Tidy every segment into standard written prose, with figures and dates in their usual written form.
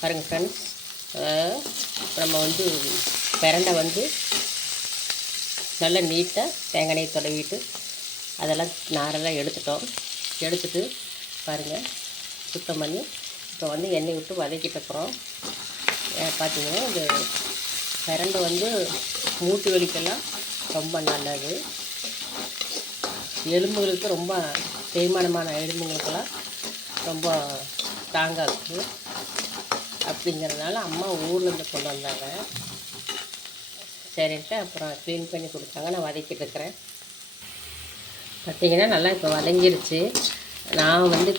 பாருங்கள் ஃப்ரெண்ட்ஸ், நம்ம வந்து பிரண்டை வந்து நல்லா நீட்டாக தேங்காய் எண்ணெய் தடவிட்டு அதெல்லாம் நாரெல்லாம் எடுத்துட்டு பாருங்கள் சுத்தம் பண்ணி இப்போ வந்து எண்ணெய் விட்டு வதக்கிட்டு இருக்கிறோம். பார்த்திங்கன்னா இந்த பிரண்டை வந்து மூட்டு வலிக்கெல்லாம் ரொம்ப நல்லது. எலும்புகளுக்கு ரொம்ப தேய்மானமான எலும்புகளுக்கெல்லாம் ரொம்ப ஸ்ட்ராங்காக இருக்குது. அப்படிங்கிறதுனால அம்மா ஊர்லேருந்து கொண்டு வந்தாங்க. சரின்ட்டு அப்புறம் க்ளீன் பண்ணி கொடுத்தாங்க. நான் வதக்கிட்டு இருக்கிறேன். பார்த்திங்கன்னா நல்லா இப்போ வதங்கிருச்சு. நான் வந்து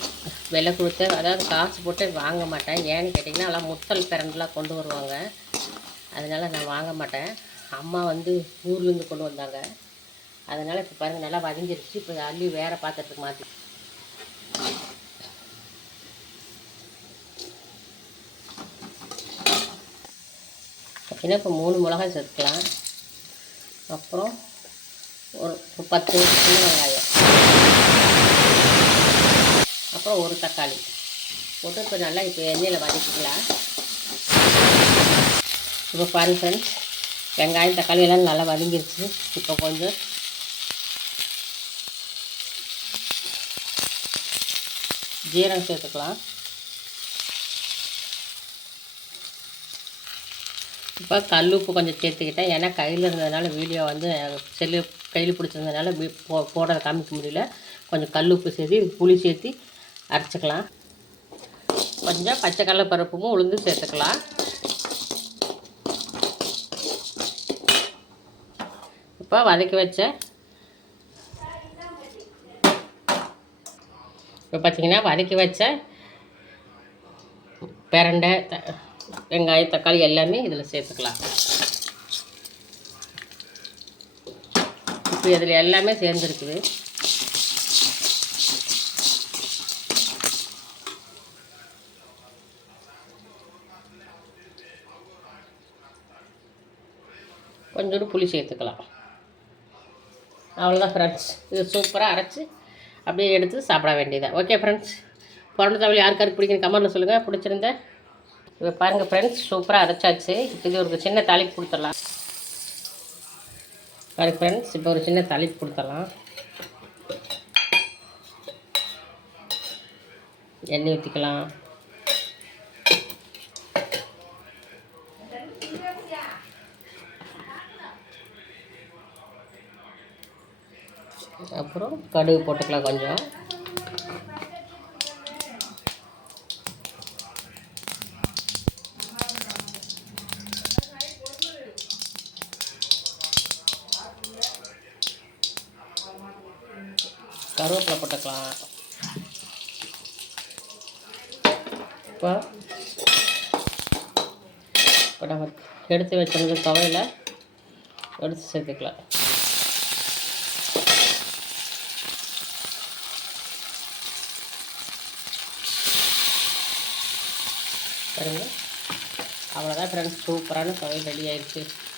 விலை கொடுத்து, அதாவது காசு போட்டு வாங்க மாட்டேன். ஏன்னு கேட்டிங்கன்னா எல்லாம் முத்தல் பிரண்டெலாம் கொண்டு வருவாங்க. அதனால் நான் வாங்க மாட்டேன். அம்மா வந்து ஊர்லேருந்து கொண்டு வந்தாங்க. அதனால் இப்போ பாருங்கள் நல்லா வதங்கிருச்சு. இப்போ அள்ளி வேறு பாத்திரத்துக்கு மாற்றி பார்த்திங்கன்னா இப்போ 3 மிளகாய் சேர்த்துக்கலாம். அப்புறம் ஒரு 10 சின்ன வெங்காயம், அப்புறம் ஒரு தக்காளி போட்டு இப்போ நல்லா இப்போ எண்ணெயில் வதக்கிக்கலாம். இப்போ பாருங்கள் ஃப்ரெண்ட்ஸ், வெங்காயம் தக்காளி எல்லாம் நல்லா வதங்கிருச்சு. இப்போ கொஞ்சம் ஜீரகம் சேர்த்துக்கலாம். இப்போ கல் உப்பு கொஞ்சம் சேர்த்துக்கிட்டேன். ஏன்னா கையில் இருந்ததுனால வீடியோ வந்து செல்லு கையில் பிடிச்சிருந்ததுனால போடுறத காமிக்க முடியல. கொஞ்சம் கல் உப்பு சேர்த்து புளி சேர்த்து அரைச்சிக்கலாம். கொஞ்சம் பச்சை கடலை பருப்பும் உளுந்து சேர்த்துக்கலாம். இப்போ வதக்கி வச்ச இப்போ பார்த்திங்கன்னா வதக்கி வச்ச பிரண்டை, வெங்காயம், தக்காளி எல்லாமே இதில் சேர்த்துக்கலாம். இப்போ இதில் எல்லாமே சேர்ந்துருக்குது. கொஞ்சோண்டு புளி சேர்த்துக்கலாம். அவ்வளோதான் ஃப்ரெண்ட்ஸ். இது சூப்பராக அரைச்சி அப்படியே எடுத்து சாப்பிட வேண்டியதான். ஓகே ஃப்ரெண்ட்ஸ், பிறந்த தமிழ் யாருக்காருக்கு பிடிக்குன்னு கமெண்ட்டில் சொல்லுங்கள். பிடிச்சிருந்தேன். இப்போ பாருங்கள் ஃப்ரெண்ட்ஸ், சூப்பராக அரைச்சாச்சு. இப்போ இது ஒரு சின்ன தாளிப்பு கொடுத்துடலாம். பாருங்கள் ஃப்ரெண்ட்ஸ், இப்போ ஒரு சின்ன தாளிப்பு கொடுத்துடலாம். எண்ணெய் ஊற்றிக்கலாம். அப்புறம் கடுகு போட்டுக்கலாம் கொஞ்சம். கருவேப்பிலை போட்டுக்கலாம். இப்போ நம்ம எடுத்து வச்சிருந்த துவையில எடுத்து சேர்த்துக்கலாம். பாருங்கள், அவ்வளோதான் ஃப்ரெண்ட்ஸ், சூப்பரான துவையல் ரெடி ஆயிடுச்சு.